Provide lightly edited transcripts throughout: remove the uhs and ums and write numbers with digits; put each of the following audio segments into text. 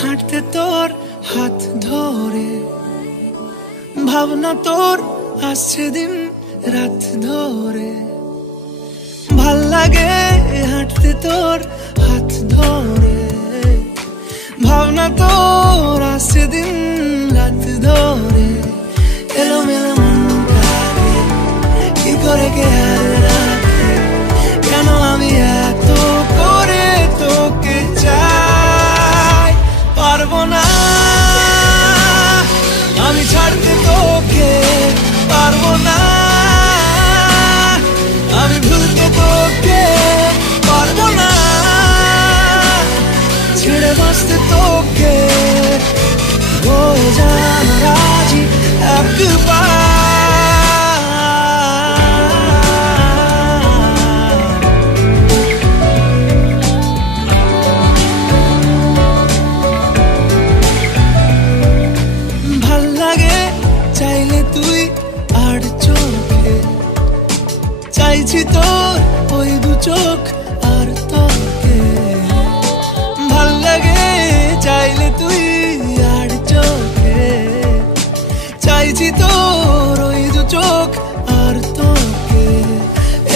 হাঁটতে তোর হাত ধরে, ভাবনা তোর আসছে দিন রাত ধরে। ভাল লাগে হাঁটতে তোর হাত ধরে, ভাবনা তোর আসছে দিন রাত ধরে। এলোমেলো মনটাকে কি করে কে আর রাখে, কেন আমি এত করে তোকে চাই। পারবো না আমি ছাড়তে তোকে, পারবো না আমি ভুলতে তোকে, পারবো না ছেড়ে বাঁচতে তোকে। হয়ে যান রাজি একবার, চাইলে তুই আর চোখে, চাইছি তোর ওই দু চোখ আর তোকে। ভাল লাগে চাইলে তুই আর চোখে, চাইছি তোর ওই দু চোখ আর তোকে।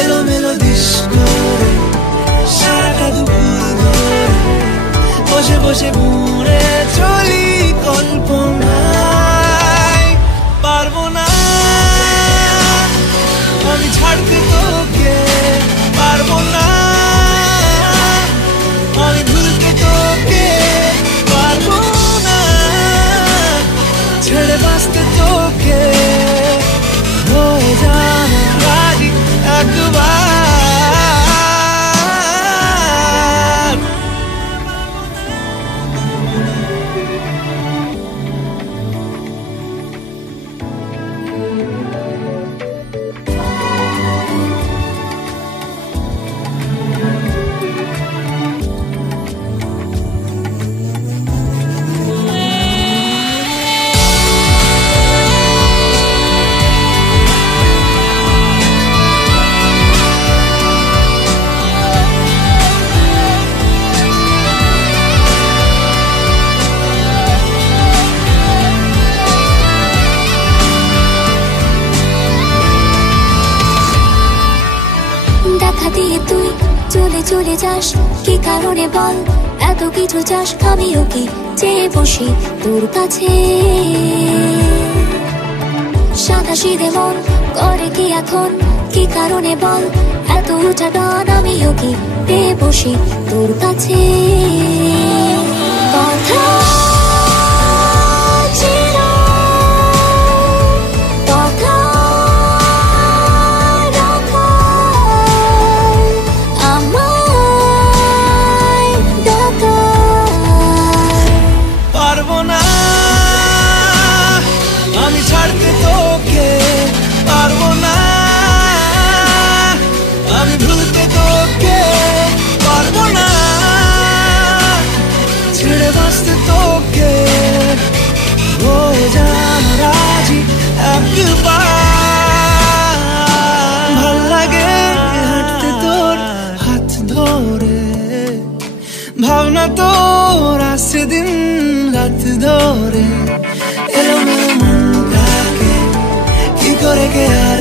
এলোমেলো দিস করে সারাটা দুপুর ধরে, বসে বসে বুড়ে চলি কল্পনায়। পারবো না আমি ছাড়তে তোকে, পারবো না আমি ভুলতে তোকে, পারবো না ছেড়ে বাঁচতে তোকে। হয়ে যান রাজি একবার, দেখা দিয়ে তুই চলে চলে যাস, কি কারণে বল এত কিছু চাস। আমিও কি চেয়ে বসি তোর কাছে, সাদা সিধে মন করে কি এখন, কি কারণে বল এত উঁচা টান। আমিও কি পেয়ে বসি তোর কাছে। কথা আমি ছাড়তে তোকে, পারবো না আমি ভুলতে তোকে, পারবো না ছেড়ে বাঁচতে তোকে। হয়ে যান রাজি একবার, ভাল লাগে হাঁটতে তোর হাত ধরে, ভাবনা তোর আসছে দিন রাত ধরে। এলোমেলো মনটাকে কি করে কে আর